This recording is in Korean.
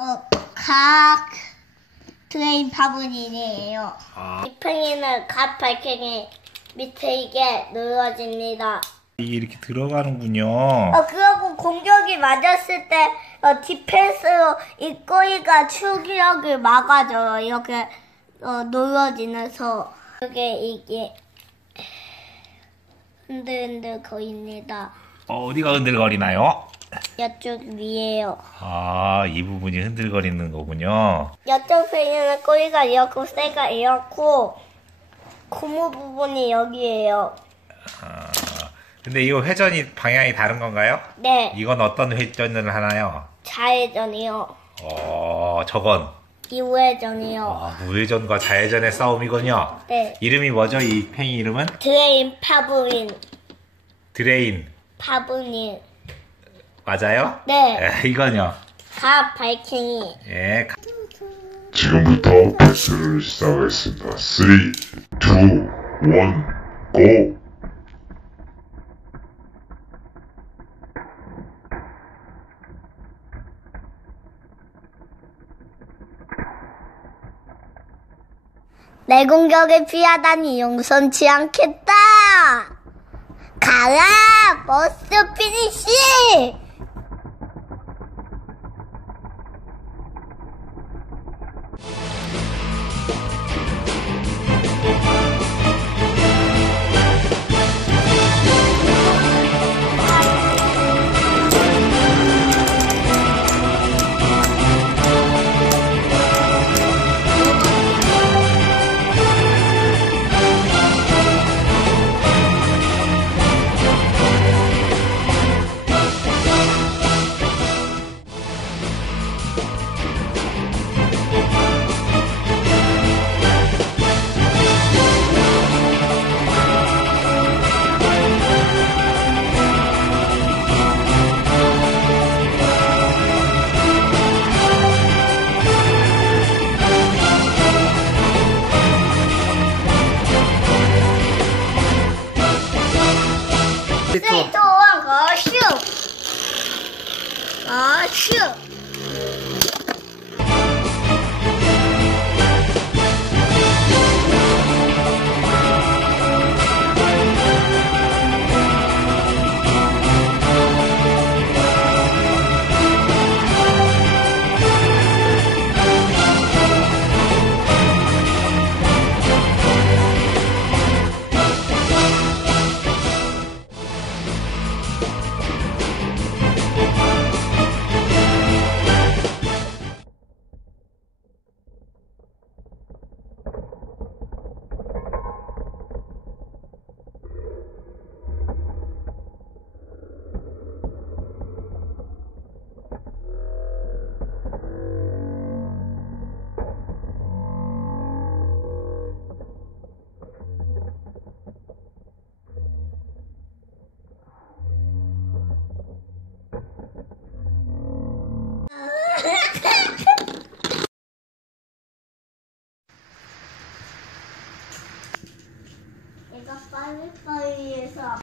어, 각 트레인 파분이에요. 아, 이 팽이는 가파이팅이 밑에 이게 눌러집니다. 이게 이렇게 들어가는군요. 어, 그리고 공격이 맞았을 때, 어, 디펜스로 이 꼬리가 추격을 막아줘요. 이렇게, 어, 눌러지면서. 이게, 이게, 흔들흔들 거립니다. 어, 어디가 흔들거리나요? 이쪽 위에요. 아, 이 부분이 흔들거리는 거군요. 이쪽 팽이는 꼬리가 이렇고, 쇠가 이렇고, 고무 부분이 여기에요. 아, 근데 이거 회전이 방향이 다른 건가요? 네, 이건 어떤 회전을 하나요? 좌회전이요. 어, 저건 이우회전이요. 아, 무회전과 좌회전의 싸움이군요. 네. 이름이 뭐죠? 이 팽이 이름은? 드레인 파브린, 드레인. 파브린. 맞아요? 네. 에, 이건요. 가 바이킹이. 예, 가- 지금부터 패스를 시작하겠습니다. 3, 2, 1, 고! 내 공격을 피하다니 용서치 않겠다. 가라, 버스 피니시. 阿嚏阿嚏 Nước 啊